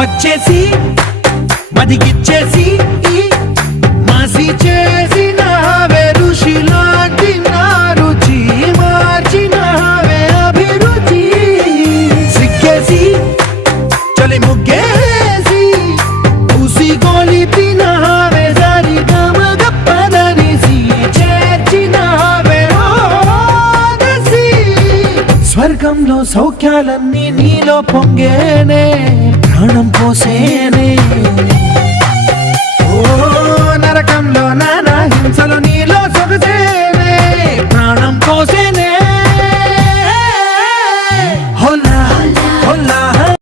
వచ్చేసి మదిగిచ్చేసి మాసి చేసినావే ఋషిలాంటి నా రుచి మార్చినావే అభిరుచి సిగ్గేసి చలి ముగ్గేసి ఉసి గోలిపినావే సరి గమగప్పదనిసి చేర్చినావే ఓదసి స్వర్గంలో సౌఖ్యాలన్నీ నీలో పొంగేనే ప్రాణం పోసే